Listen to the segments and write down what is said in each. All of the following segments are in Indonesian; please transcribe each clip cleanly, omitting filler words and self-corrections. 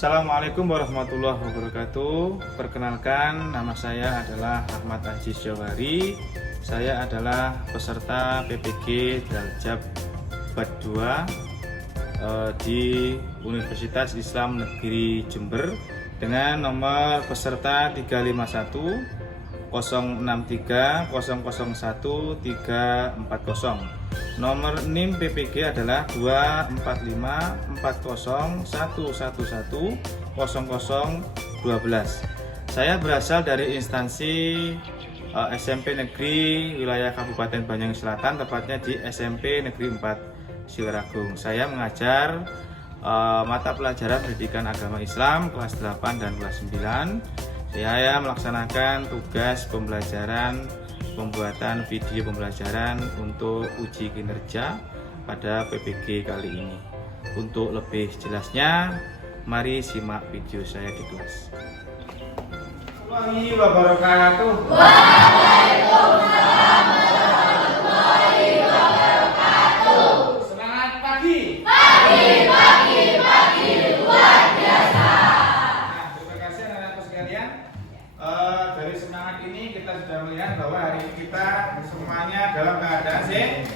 Assalamualaikum warahmatullahi wabarakatuh. Perkenalkan, nama saya adalah Ahmad Aziz Jawari. Saya adalah peserta PPG Darjab Bad 2 di Universitas Islam Negeri Jember dengan nomor peserta 351 063 001 340. Nomor NIM PPG adalah 24541110012. Saya berasal dari instansi SMP Negeri wilayah Kabupaten Banyuwangi Selatan, tepatnya di SMP Negeri 4 Silaragung. Saya mengajar mata pelajaran pendidikan agama Islam kelas 8 dan kelas 9. Saya melaksanakan tugas pembelajaran pembuatan video pembelajaran untuk uji kinerja pada PPG kali ini. Untuk lebih jelasnya, mari simak video saya di kelas. Warahmatullahi wabarakatuh. Waalaikumsalam warahmatullahi wabarakatuh. Semangat pagi. Pagi luar biasa. Nah, terima kasih anak-anakku sekalian. Dari semangat ini kita sudah melihat bahwa hari ini kita semuanya dalam keadaan sehat.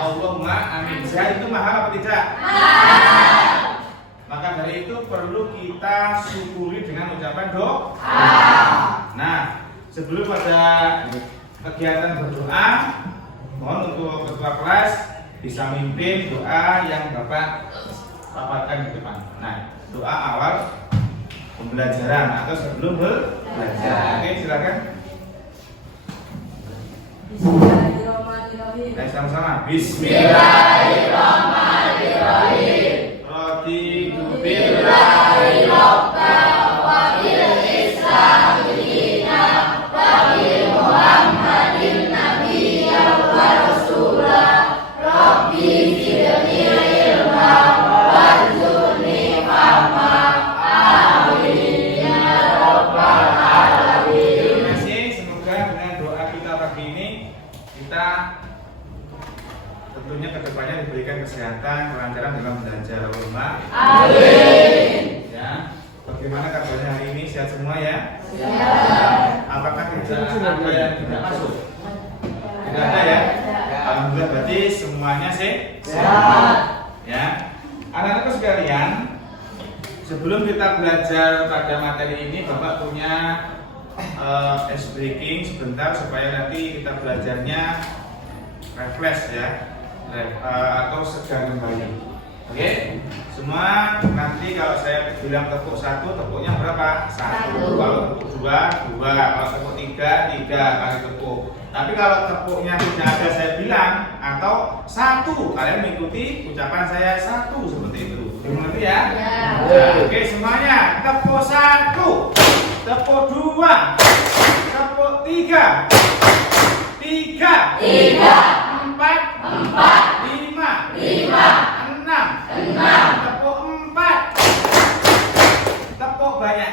Allahumma amin. Sehat itu mahal apa tidak? Mahal. Maka dari itu perlu kita syukuri dengan ucapan doa. Nah, sebelum pada kegiatan berdoa, mohon untuk ketua kelas bisa mimpin doa yang Bapak paparkan di depan. Nah, doa awal pembelajaran atau sebelum belajar. Oke, silakan. Bismillahirrahmanirrahim. Sama-sama. Bismillahirrahmanirrahim. Raditu Billahi robban wa bil islami dinan wa bi Muhammadin nabiyyan wa rasulah. Rabbi zidni ilman warzuqni fahman. Amin ya rabbal alamin. Terima kasih. Semoga dengan doa kita pagi ini kita tentunya kedepannya diberikan kesehatan, kelancaran dalam belajar ulama. Amin. Ya, bagaimana kabarnya hari ini? Sehat semua ya? Sehat. Apakah kerjaan ada yang tidak masuk? Tidak ada ya? Alhamdulillah, berarti semuanya sehat. Ya, anak-anakku sekalian, sebelum kita belajar pada materi ini, Bapak punya ice breaking sebentar supaya nanti kita belajarnya refresh ya, atau segar kembali. Oke, semua nanti kalau saya bilang tepuk 1, tepuknya berapa? 1. Kalau tepuk 2, 2. Kalau tepuk 3, 3 kali tepuk. Tapi kalau tepuknya tidak ada saya bilang atau 1, kalian mengikuti ucapan saya 1 seperti itu. Mengerti ya? Nah, oke, semuanya tepuk 1, tepuk 2, tepuk 3, 3, 4, 5, 6, tepuk 4, tepuk banyak.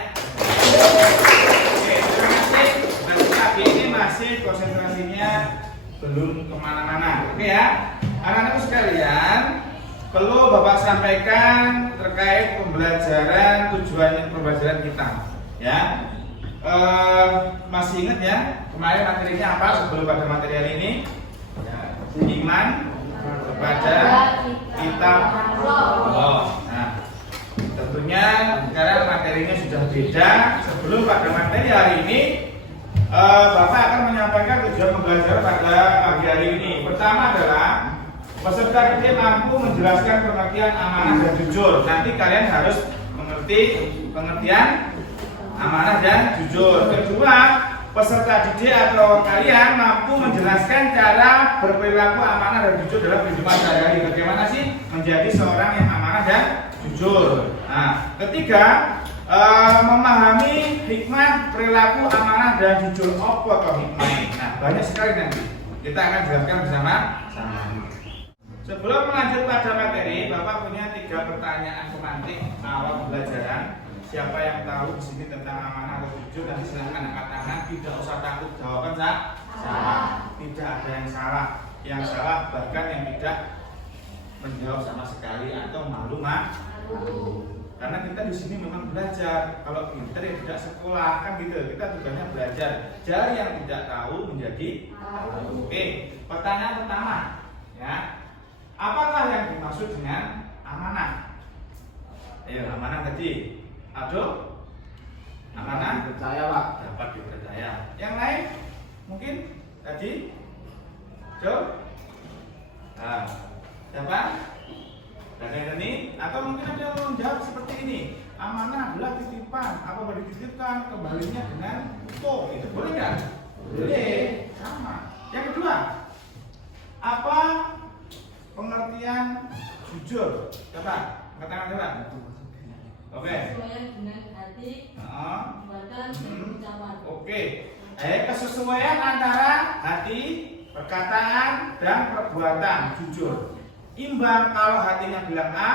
Oke, terima kasih. Nanti pagi ini masih konsentrasinya belum kemana-mana. Oke ya, anak-anakku sekalian, perlu Bapak sampaikan terkait pembelajaran, tujuan pembelajaran kita. Ya, masih ingat ya kemarin materinya apa sebelum pada materi hari ini? Iman kepada kitab Allah. Nah, tentunya sekarang materinya sudah beda. Sebelum pada materi hari ini, Bapak akan menyampaikan tujuan pembelajaran pada pagi hari ini. Pertama adalah peserta didik mampu menjelaskan pengertian amanah dan jujur. Nanti kalian harus mengerti pengertian amanah dan jujur. Kedua, peserta didik atau kalian mampu menjelaskan cara berperilaku amanah dan jujur dalam kehidupan sehari-hari. Bagaimana sih menjadi seorang yang amanah dan jujur. Nah, ketiga, memahami hikmah perilaku amanah dan jujur. Apa kok hikmah? Nah, banyak sekali nanti kita akan jelaskan bersama-sama. Sebelum melanjut pada materi, Bapak punya 3 pertanyaan pemantik awal pembelajaran. Siapa yang tahu di sini tentang amanah atau jujur, nanti silahkan angkat tangan. Tidak usah takut, jawaban salah. Tidak ada yang salah. Yang salah bahkan yang tidak menjawab sama sekali atau malu. Karena kita di sini memang belajar. Kalau pinter ya tidak sekolah kan gitu. Kita tugasnya belajar. Dari yang tidak tahu menjadi tahu. Oke, pertanyaan pertama, ya. Apakah yang dimaksud dengan amanah? Ayo, amanah tadi. Aduh, amanah Percaya, Pak. dapat dipercaya. Yang lain mungkin tadi, Jo? Nah, siapa? Dan yang ini, atau mungkin ada yang menjawab seperti ini. Amanah adalah titipan. Apa dititipkan kembalinya dengan utuh. Itu boleh nggak? Boleh. Sama. Yang kedua, apa pengertian jujur? Coba, katakan coba. Oke. Sesuai dengan hati, perbuatan, dan ucapan. Oke. Kesesuaian antara hati, perkataan, dan perbuatan jujur. Imbang kalau hatinya bilang A,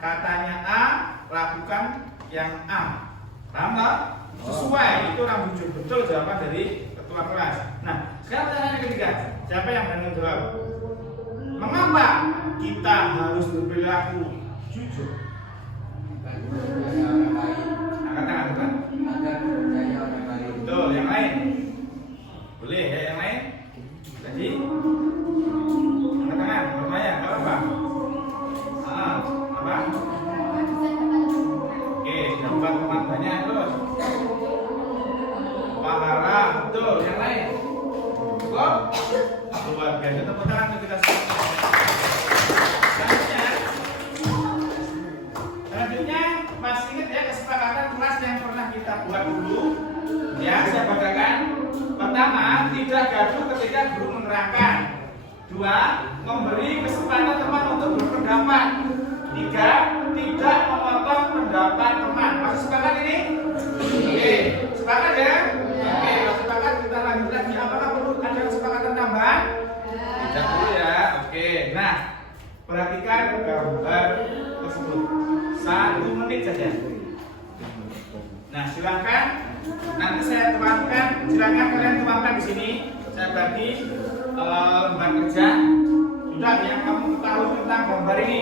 katanya A, lakukan yang A. Paham tak? Sesuai, itu orang jujur. Betul jawaban dari ketua kelas. Nah, sekarang pertanyaan ketiga. Siapa yang berani menjawab? Mengapa kita harus berperilaku jujur? Katakan, bukan? Betul, yang lain? Boleh ya, yang lain? Tadi? Katakan, lumayan, nggak apa-apa. Apa? Oke, dapat teman banyak terus. Pahala, betul, yang lain? Cukup? Luar biasa, tepuk tangan untuk kita semua. Selanjutnya, masih ingat ya kesepakatan kelas yang pernah kita buat dulu? Ya, saya bacakan. Pertama, tidak gaduh ketika guru menerangkan. Dua, memberi kesempatan teman untuk berpendapat. Tiga, tidak memotong pendapat teman. Masih sepakat ini? Oke, sepakat ya? Oke, sepakat. Kita lanjut lagi. Apakah perlu ada kesepakatan tambahan? Tidak perlu ya. Oke, nah perhatikan gambar tersebut. 1 menit saja. Nah, silakan. Nanti saya tuangkan. Silakan kalian tuangkan di sini. Saya bagi lembar kerja. Sudah yang kamu tahu tentang gambar ini.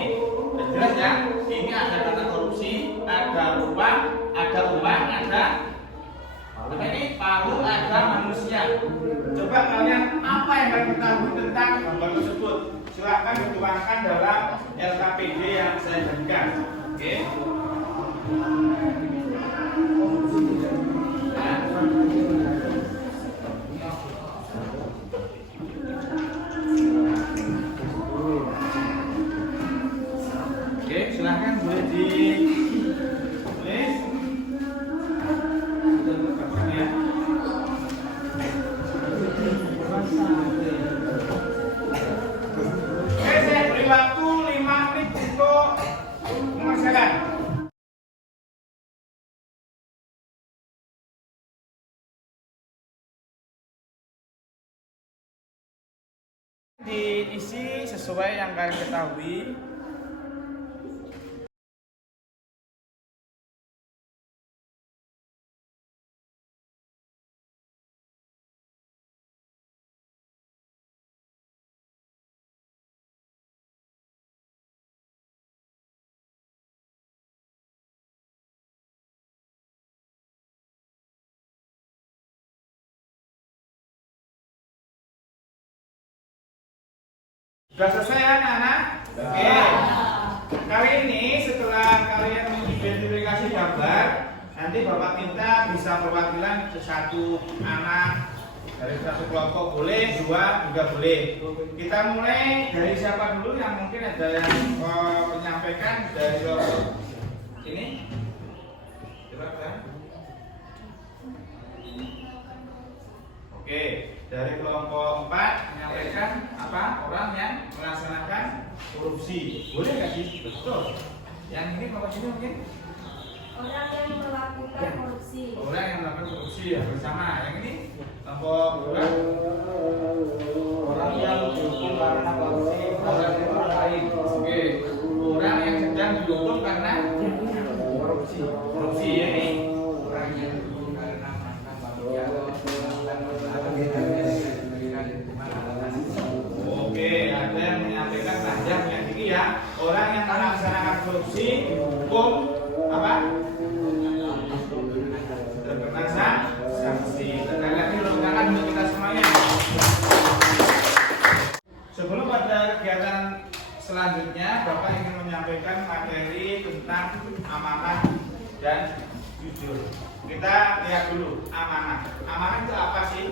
Dan jelas ya. Ini ada kata korupsi, ada uang, ada ini palu, ada manusia. Coba kalian apa yang kalian ketahui tentang gambar tersebut? Silakan dituangkan dalam LKPD yang saya berikan. Oke. Oke, silahkan boleh ditulis. Ya. Oke, saya beri waktu 5 menit untuk mengerjakan. Diisi sesuai yang kalian ketahui. Sudah selesai ya anak-anak? Oke. Kali ini setelah kalian mengidentifikasi gambar, nanti Bapak minta bisa perwakilan satu anak dari satu kelompok boleh, 2 juga boleh. Kita mulai dari siapa dulu yang mungkin ada yang menyampaikan dari kelompok ini? Coba kan? Oke, dari kelompok 4 menyampaikan apa? Orang yang melaksanakan korupsi. Boleh nggak sih? Betul. Yang ini kelompok ini mungkin? Orang yang melakukan korupsi. Orang yang melakukan korupsi ya bersama. Yang ini kelompok berapa? Orang yang dihukum karena korupsi. Orang yang lain. Oke. Orang yang sedang dihukum karena Korupsi. korupsi ya ini. Orang yang dihukum karena manfaat manusia. Oke, ada yang menyampaikan panjang yang ini ya. orang yang melaksanakan korupsi hukum apa? Terkena sanksi. Sekali lagi tangan untuk kita semuanya. Sebelum pada kegiatan selanjutnya, Bapak ingin menyampaikan materi tentang amanah dan jujur. Kita lihat dulu amanah. Amanah itu apa sih?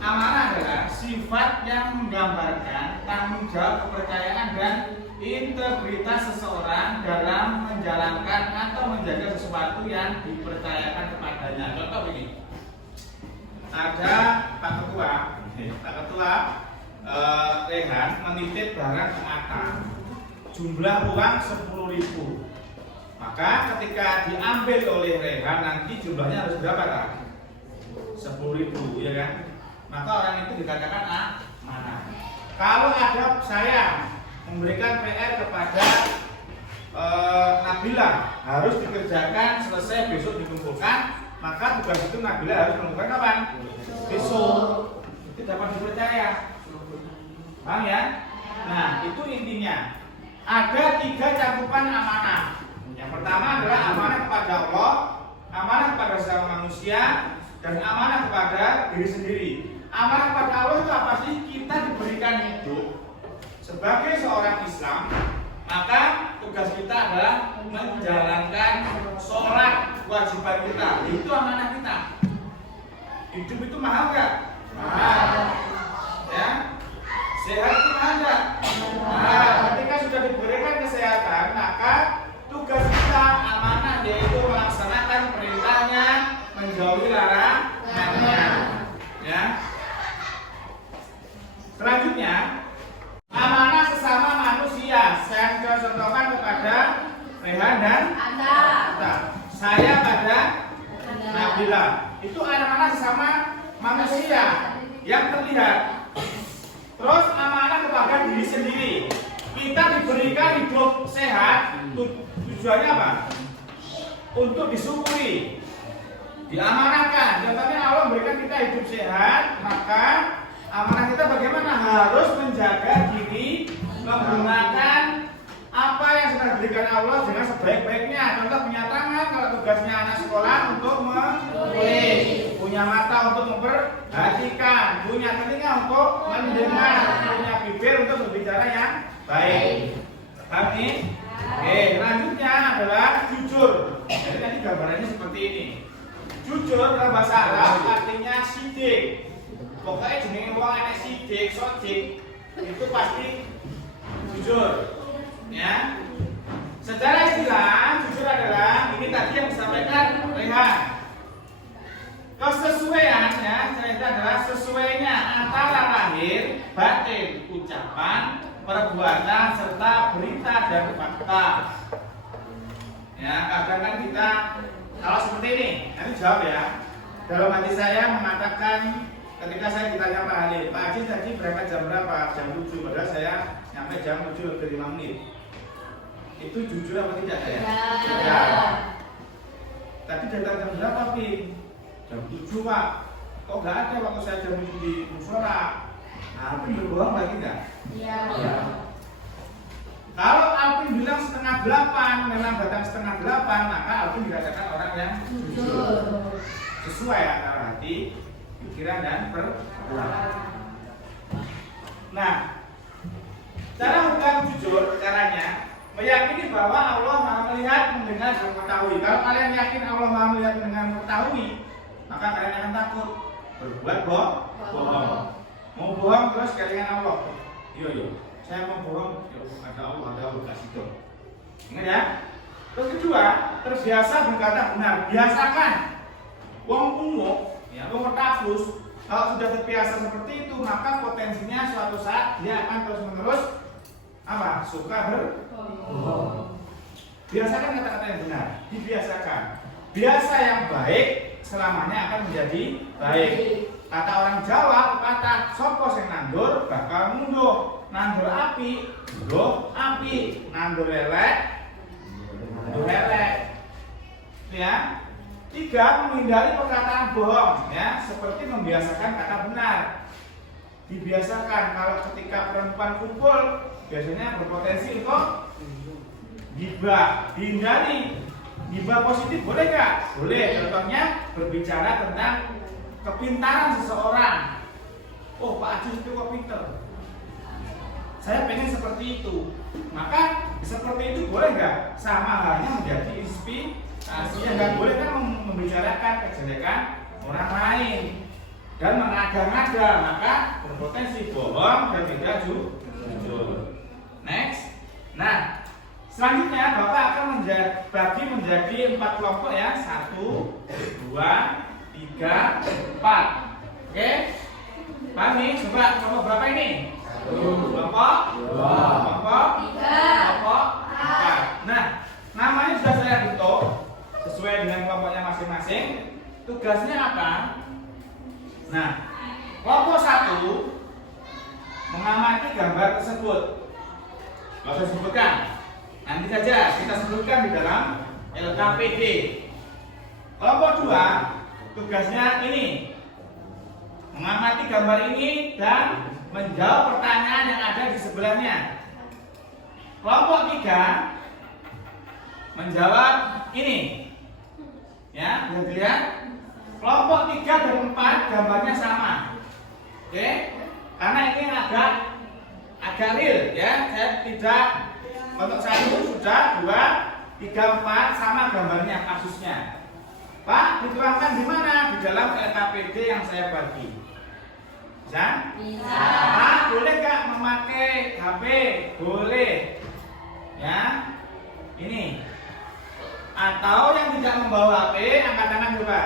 Amanah adalah sifat yang menggambarkan tanggung jawab, kepercayaan dan integritas seseorang dalam menjalankan atau menjaga sesuatu yang dipercayakan kepadanya. Contoh begini, ada Pak Ketua Rehan menitip barang ke Atta, jumlah uang 10.000. Maka ketika diambil oleh Rehan nanti jumlahnya harus berapa kan? 10.000, ya kan? Maka orang itu dikatakan amanah. Kalau ada saya memberikan PR kepada Nabila harus dikerjakan selesai besok dikumpulkan, maka tugas itu Nabila harus mengumpulkan kapan? Besok. Itu dapat dipercaya. Paham ya? Nah, itu intinya. Ada 3 cakupan amanah. Yang pertama adalah amanah kepada Allah, amanah kepada sesama manusia, dan amanah kepada diri sendiri. Amanah kepada Allah itu apa sih? Kita diberikan hidup sebagai seorang Islam, maka tugas kita adalah menjalankan sholat kewajiban kita. Itu amanah kita. Hidup itu mahal nggak? Mahal. Ya. Sehat itu mahal nggak? Mahal. Ketika sudah diberikan kesehatan, maka tugas kita amanah yaitu melaksanakan perintahnya, menjauhi larangannya. Ya. Selanjutnya, amanah sesama manusia. Saya akan contohkan kepada Rehan dan Atta. Saya pada Nabila. Itu amanah sesama manusia yang terlihat. Terus amanah kepada diri sendiri. Kita diberikan hidup sehat. Tujuannya apa? Untuk disyukuri, diamanahkan. Contohnya Allah memberikan kita hidup sehat, maka amanah kita bagaimana? Harus menjaga diri, menggunakan apa yang sudah diberikan Allah dengan sebaik-baiknya. Contoh punya tangan, kalau tugasnya anak sekolah untuk menulis, punya mata untuk memperhatikan, punya telinga untuk mendengar, punya bibir untuk berbicara yang baik. Paham nih? Oke, selanjutnya adalah jujur. Jadi tadi gambarannya seperti ini. Jujur dalam bahasa Arab artinya sidik. Pokoknya jenenge wong enek sidik, sodik, itu pasti jujur. Ya. Secara istilah, jujur adalah ini tadi yang disampaikan Rehan. Kesesuaian ya, itu adalah sesuainya antara lahir, batin, ucapan, perbuatan serta berita dan fakta. Ya, kadang kan kita kalau seperti ini, nanti jawab ya. Dalam hati saya mengatakan ketika saya ditanya Pak Halil, Pak Haji tadi berangkat jam berapa? Jam 7, padahal saya nyampe jam 7 lebih 5 menit. Itu jujur apa tidak ya? Tidak. Tadi datang jam berapa, Pin? Jam 7, Pak. Kok nggak ada waktu saya jam 7 di musola? Nah, Pin berbohong lagi nggak? Iya. Kalau Alvin bilang 7:30, memang datang 7:30, maka Alvin dikatakan orang yang jujur. Sesuai antara hati, pikiran dan perbuatan. Nah, cara bukan jujur, caranya meyakini bahwa Allah Maha melihat, mendengar, dan mengetahui. Kalau kalian yakin Allah Maha melihat, mendengar, mengetahui, maka kalian akan takut berbuat bohong. Mau bohong terus kalian Allah. Yo, saya mau bohong, ada Allah kasih dong. Ingat ya. Terus kedua, terbiasa berkata benar. Biasakan. Wong kuno, ya, wong tafus. Kalau sudah terbiasa seperti itu, maka potensinya suatu saat dia akan terus-menerus apa? Suka berbohong. Biasakan kata-kata yang benar. Dibiasakan. Biasa yang baik selamanya akan menjadi baik. Kata orang Jawa, kata sopo sing nandur bakal mundur. Nandur api, mundur api. Nandur lelek, mundur lelek. Ya. 3, menghindari perkataan bohong, ya, seperti membiasakan kata benar. Dibiasakan kalau ketika perempuan kumpul biasanya berpotensi untuk Gibah, hindari. Gibah positif boleh nggak? Boleh. Contohnya berbicara tentang kepintaran seseorang. Oh, Pak Ajus itu kok pinter. Saya pengen seperti itu. Maka seperti itu boleh nggak? Sama halnya menjadi inspirasi. Yang nggak boleh kan membicarakan kejelekan orang lain dan mengada-ngada, maka berpotensi bohong dan tidak jujur. Next. Nah, selanjutnya Bapak akan bagi menjadi 4 kelompok ya. 1, 2, 3, 4. Oke? Paham nih? Coba kelompok berapa ini? 1, kelompok 2, kelompok 3, kelompok 4. Nah, namanya sudah saya bentuk sesuai dengan kelompoknya masing-masing. Tugasnya apa? Nah, kelompok 1 mengamati gambar tersebut. Gak usah sebutkan. Nanti saja kita sebutkan di dalam LKPD. Kelompok 2 tugasnya ini, mengamati gambar ini dan menjawab pertanyaan yang ada di sebelahnya. Kelompok 3 menjawab ini. Ya, bisa dilihat. Kelompok 3 dan 4 gambarnya sama. Oke? Karena ini agak real ya. Saya tidak untuk 1 sudah, 2, 3, 4 sama gambarnya kasusnya. Pak, dituangkan di mana? Di dalam LKPD yang saya bagi. Bisa? Bisa. Pak, boleh nggak memakai HP? Boleh. Ya. Ini. Atau yang tidak membawa HP, angkat tangan coba.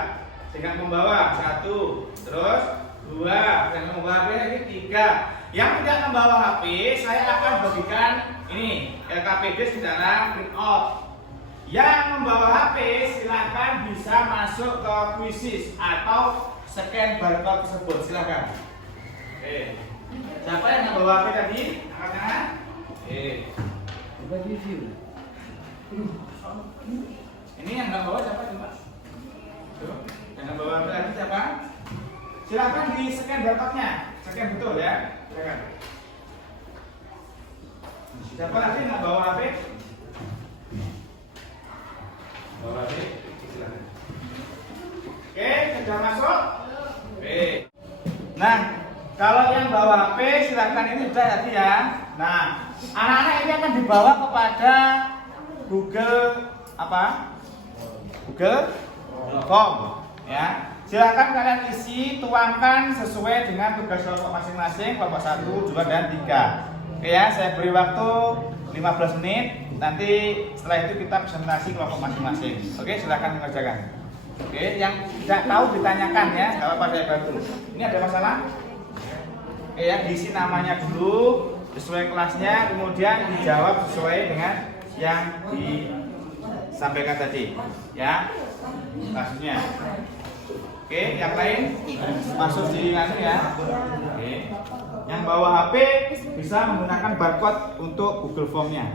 Tidak membawa 1, terus 2, tidak membawa HP lagi 3. Yang tidak membawa HP, saya akan bagikan ini LKPD secara print out. Yang membawa HP silakan bisa masuk ke quizzes atau scan barcode tersebut, silakan. Oke. Siapa yang membawa HP tadi? Angkat tangan. Oke. Ini yang nggak bawa siapa coba? Tuh. Yang nggak bawa HP lagi siapa? Silakan di scan barcode-nya. Scan betul ya. Silakan. Siapa lagi nggak bawa HP? Bawa HP. Silakan. Oke, sudah masuk? Oke. Nah, kalau yang bawa HP silakan, ini sudah tadi ya. Nah, anak-anak ini akan dibawa kepada Google apa? Google Form ya. Silakan kalian isi, tuangkan sesuai dengan tugas kelompok masing-masing, kelompok 1, 2, dan 3. Oke ya, saya beri waktu 15 menit. Nanti setelah itu kita presentasi kelompok masing-masing. Oke, silakan mengerjakan. Oke, yang tidak tahu ditanyakan ya, kalau pada saya bantu. Ini ada masalah? Oke ya, diisi namanya dulu sesuai kelasnya, kemudian dijawab sesuai dengan yang disampaikan tadi ya, kasusnya. Oke, yang lain masuk di anu ya. Oke. Yang bawa HP bisa menggunakan barcode untuk Google Form-nya.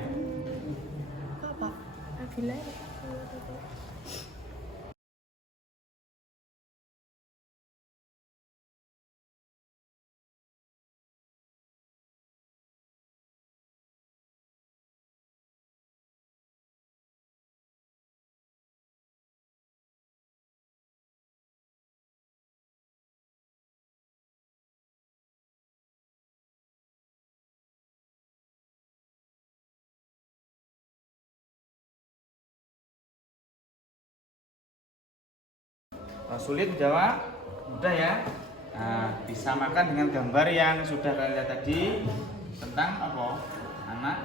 Sulit menjawab? Mudah ya. Nah, disamakan dengan gambar yang sudah kalian lihat tadi tentang apa? Anak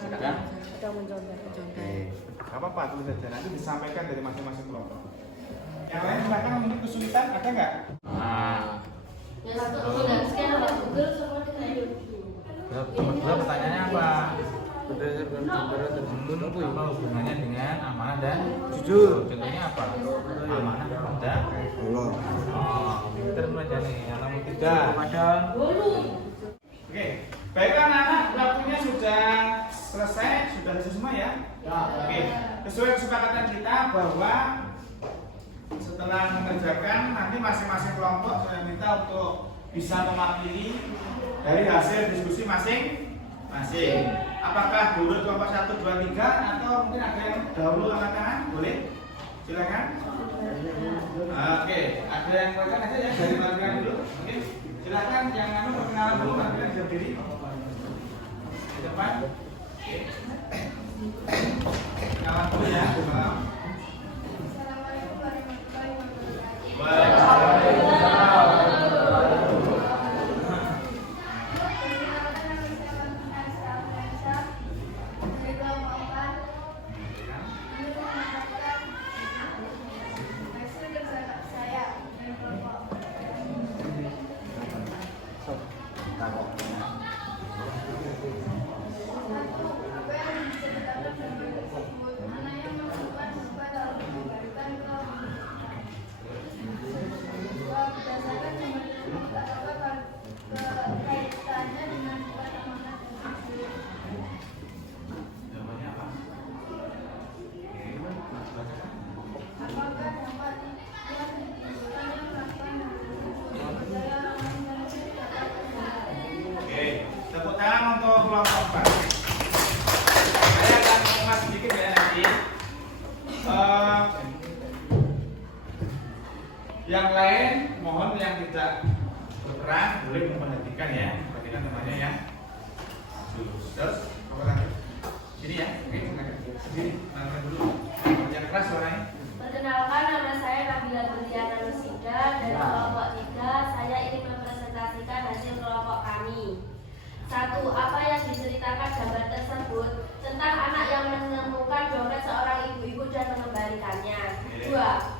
sedang mencontoh. Oke. Gak apa-apa, tulis saja. Nanti disampaikan dari masing-masing kelompok. Yang lain silakan, memiliki kesulitan ada nggak? Nah, Yang satu sudah scan oleh Google, semua ditanya. nomor 2 pertanyaannya apa? Berdasarkan gambaran tersebut apa hubungannya dengan amanah dan jujur? Contohnya apa? Amanah kepada Allah. Pinter belajarnya. Yang nomor 3 pada. Oke, baiklah anak-anak, waktunya sudah selesai, sudah semua ya. Oke, sesuai kesepakatan kita bahwa setelah mengerjakan nanti masing-masing kelompok saya minta untuk bisa mewakili dari hasil diskusi masing-masing. Apakah dulu kelompok 1, 2, 3 atau mungkin ada yang dahulu angkat tangan? Boleh? Silakan. Oke, ada yang silakan aja ya dari markiran dulu. Oke, silakan yang anu perkenalan dulu, markiran bisa berdiri di depan. Oke. Perkenalan dulu ya. Assalamualaikum warahmatullahi wabarakatuh. Waalaikumsalam. Tepuk tangan untuk kelompok 4. Saya akan mengulas sedikit ya nanti. Yang lain mohon yang tidak berperan boleh memperhatikan ya, perhatikan temannya ya. Terus apa lagi? Sini ya, oke, sini, angkat dulu. Yang keras suaranya. Perkenalkan, nama saya Nabila Berliana Nusida dari kelompok 3. Saya ingin mempresentasikan hasil kelompok kami. 1. Apa yang diceritakan gambar tersebut tentang anak yang menemukan dompet seorang ibu-ibu dan mengembalikannya. 2.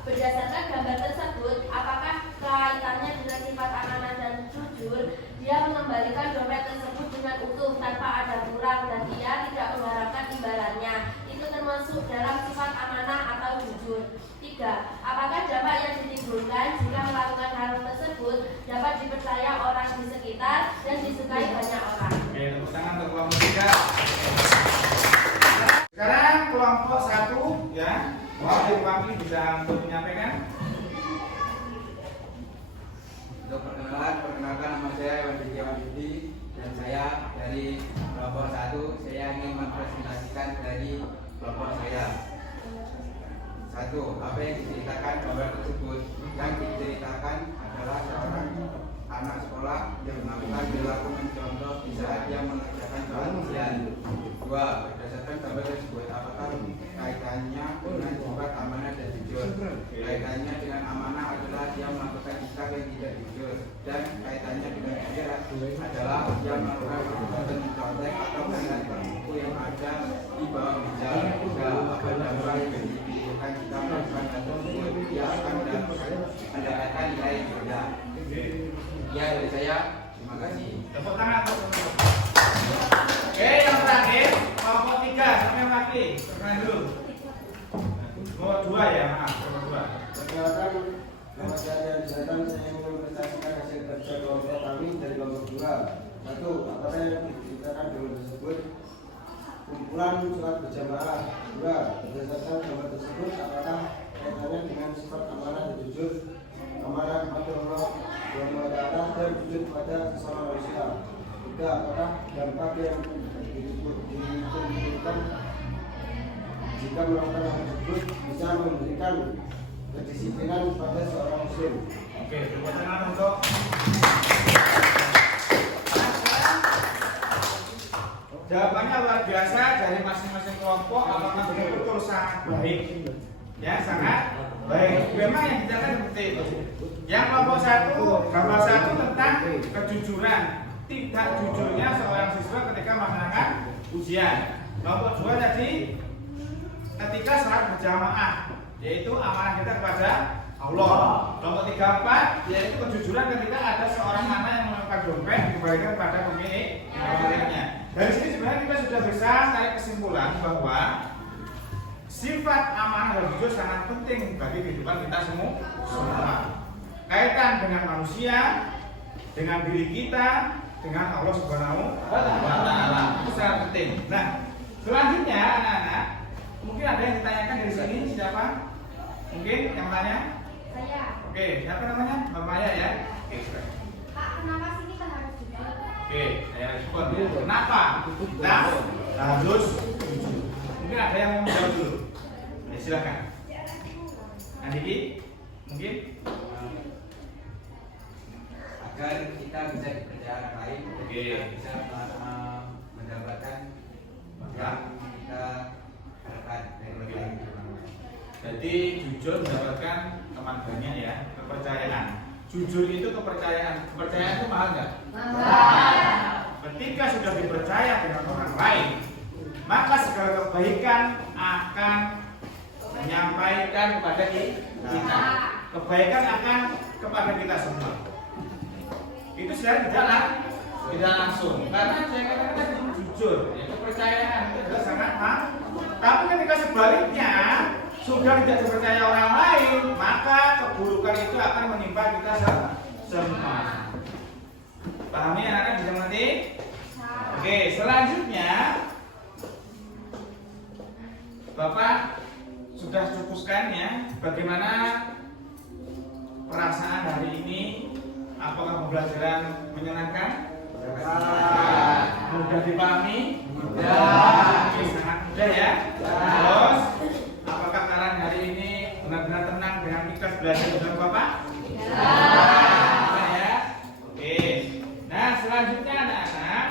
Berdasarkan gambar tersebut, apakah kaitannya dengan sifat amanah dan jujur? Dia mengembalikan dompet tersebut dengan utuh tanpa ada kurang dan dia tidak mengharapkan imbalannya. Itu termasuk dalam sifat amanah atau jujur. 3. Apakah dampak yang ditimbulkan jika melakukan hal tersebut dapat dipercaya orang di sekitar dan disukai banyak orang? Oke, tepuk tangan untuk kelompok 3. Sekarang kelompok 1 ya. Mohon diwakili bisa untuk menyampaikan. Untuk perkenalkan nama saya Wandi Kiawandi dan saya dari kelompok 1. Saya ingin mempresentasikan dari kelompok saya. 1. Apa yang diceritakan gambar tersebut? Yang diceritakan adalah seorang anak sekolah yang melakukan perilaku mencontoh di saat dia mengerjakan ujian. 2. Berdasarkan gambar tersebut, apakah kaitannya dengan sifat amanah dan jujur? Kaitannya dengan amanah adalah dia melakukan sikap yang tidak jujur, dan kaitannya dengan jujur adalah dia melakukan perbuatan mencontek atau melanggar buku yang ada di bawah meja. 3. Apa dampak yang ditimbulkan jika melakukan hal tersebut? Dia akan mendapatkan nilai rendah. Ya, dari saya, terima kasih. Tepuk tangan untuk Oke, yang terakhir kelompok 3 sampai mati. Perkenalan dulu. Kelompok 2 ya, maaf, kelompok 2. Perkenalkan, nama saya Jatan. Saya ingin mempresentasikan hasil kerja kelompok kami dari kelompok 2. 1. Apa yang diceritakan gambar tersebut kumpulan surat berjamaah. 2. Berdasarkan gambar tersebut, apakah kaitannya dengan sifat amanah dan jujur? Amanah kepada Allah dan jujur kepada sesama manusia. 3. Apakah dampak yang ditimbulkan jika melakukan hal tersebut bisa memberikan kedisiplinan pada seorang muslim? Oke, tepuk tangan untuk jawabannya luar biasa dari masing-masing kelompok. Apakah betul-betul sangat baik? Ya, sangat baik. Memang yang dijelaskan seperti itu. Yang kelompok 1, gambar 1 tentang kejujuran, tidak jujurnya seorang siswa ketika melaksanakan ujian. Kelompok 2 tadi ketika salat berjamaah, yaitu amanah kita kepada Allah. Kelompok 3, 4 yaitu kejujuran ketika ada seorang anak yang melakukan dompet dikembalikan pada pemiliknya. Dari sini sebenarnya kita sudah bisa tarik kesimpulan bahwa sifat amanah dan jujur sangat penting bagi kehidupan kita semua. Kaitan dengan manusia, dengan diri kita, dengan Allah Subhanahu wa Ta'ala. Itu sangat penting. Nah, selanjutnya anak-anak, mungkin ada yang ditanyakan dari sini. Siapa? Mungkin yang tanya? Saya. Oke, siapa namanya? Mbak Maya ya? Oke, Pak, kenapa sini kan harus jujur? Oke, saya respon. Kenapa? Nah, harus jujur. Mungkin ada yang mau menjawab dulu. Ya, silakan. Andiki, mungkin agar kita bisa dipercaya orang lain dan Oke. kita bisa mendapatkan yang kita harapkan dari orang lain. jadi jujur mendapatkan teman banyak ya, kepercayaan. Jujur itu kepercayaan. Kepercayaan itu mahal nggak? Ketika sudah dipercaya dengan orang lain, maka segala kebaikan akan menyampaikan kepada kita. Kebaikan akan kepada kita semua. Itu sebenarnya tidak langsung. Karena saya katakan itu jujur, ya, kepercayaan itu adalah sangat mahal. Tapi ketika sebaliknya sudah tidak dipercaya orang lain, maka keburukan itu akan menimpa kita semua. Pahami anak-anak bisa mengerti? Oke, selanjutnya Bapak sudah cukupkan ya bagaimana perasaan hari ini. Apakah pembelajaran menyenangkan? Mudah dipahami? Mudah. Sangat mudah ya. Terus, apakah kalian hari ini benar-benar tenang dengan ikhlas belajar dengan Bapak? Ya. Oke. Nah, selanjutnya anak-anak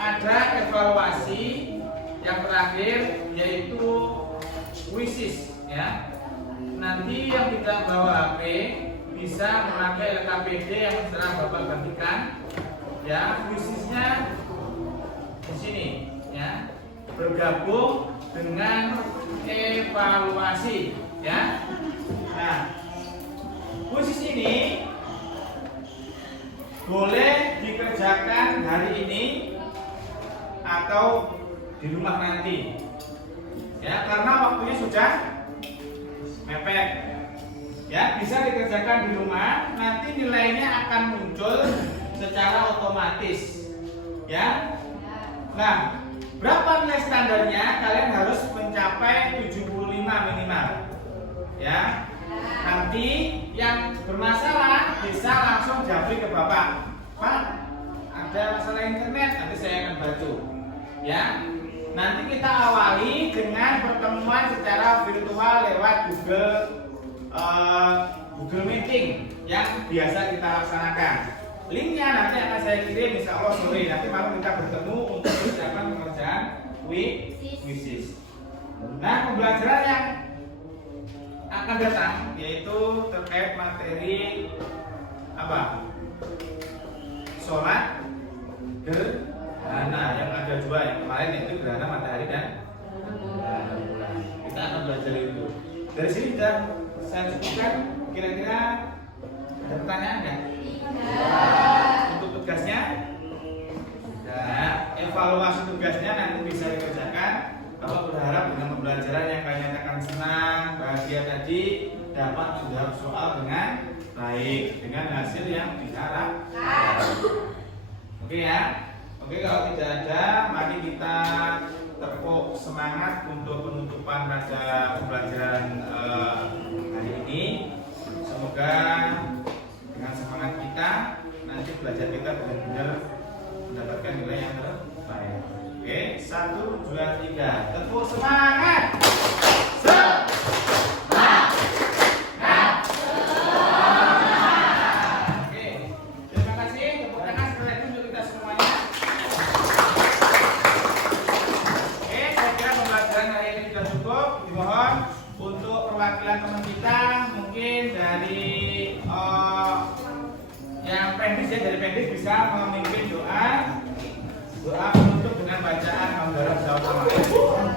ada evaluasi yang terakhir yaitu wishes ya. Nanti yang tidak bawa HP bisa memakai LKPD yang setelah Bapak bagikan ya, wishisnya di sini ya, bergabung dengan evaluasi ya. Nah, wish ini boleh dikerjakan hari ini atau di rumah nanti ya, karena waktunya sudah mepet. Ya, bisa dikerjakan di rumah, nanti nilainya akan muncul secara otomatis. Ya. Nah, berapa nilai standarnya? Kalian harus mencapai 75 minimal. Ya. Nanti yang bermasalah bisa langsung japri ke Bapak. Pak, ada masalah internet, nanti saya akan bantu. Ya. Nanti kita awali dengan pertemuan secara virtual lewat Google Meeting yang biasa kita laksanakan. Linknya nanti akan saya kirim insya Allah sore. Nanti malam kita bertemu untuk persiapan pengerjaan wishes. Nah, pembelajaran yang akan datang yaitu terkait materi apa? Sholat gerhana yang ada dua, yang kemarin yaitu gerhana matahari dan gerhana bulan. Kita akan belajar itu. Dari sini sudah saya cukupkan. Kira-kira ada pertanyaan nggak? Untuk tugasnya, nah, evaluasi tugasnya nanti bisa dikerjakan. Bapak berharap dengan pembelajaran yang kalian nyatakan senang, bahagia tadi dapat menjawab soal dengan baik, dengan hasil yang diharapkan. Oke ya? Oke, kalau tidak ada, mari kita tepuk semangat untuk penutupan pada pembelajaran hari ini. Semoga dengan semangat kita nanti belajar kita benar-benar mendapatkan nilai yang terbaik. Oke, 1, 2, 3, tepuk semangat. Oke, terima kasih. Tepuk tangan sekali lagi untuk kita semuanya. Oke, saya kira pembelajaran hari ini sudah cukup. Dimohon untuk perwakilan teman kita mungkin dari yang pendis ya, dari pendis bisa memimpin doa penutup dengan bacaan Alhamdulillah.